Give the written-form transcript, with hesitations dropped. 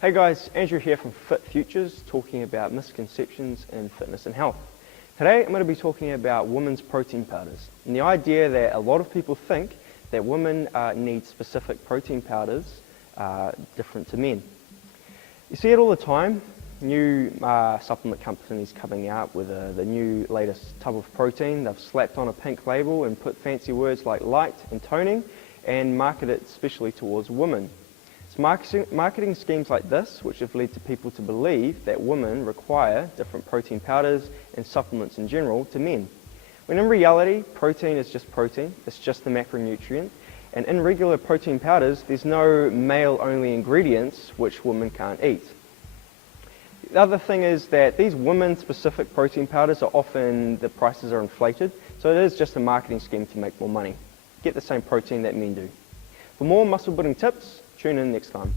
Hey guys, Andrew here from Fit Futures, talking about misconceptions in fitness and health. Today I'm going to be talking about women's protein powders and the idea that a lot of people think that women need specific protein powders different to men. You see it all the time, new supplement companies coming out with the new latest tub of protein. They've slapped on a pink label and put fancy words like light and toning and market it especially towards women. It's marketing schemes like this which have led to people to believe that women require different protein powders and supplements in general to men. When in reality, protein is just protein, it's just the macronutrient, and in regular protein powders there's no male-only ingredients which women can't eat. The other thing is that these women-specific protein powders are often, the prices are inflated, so it is just a marketing scheme to make more money. Get the same protein that men do. For more muscle building tips, tune in next time.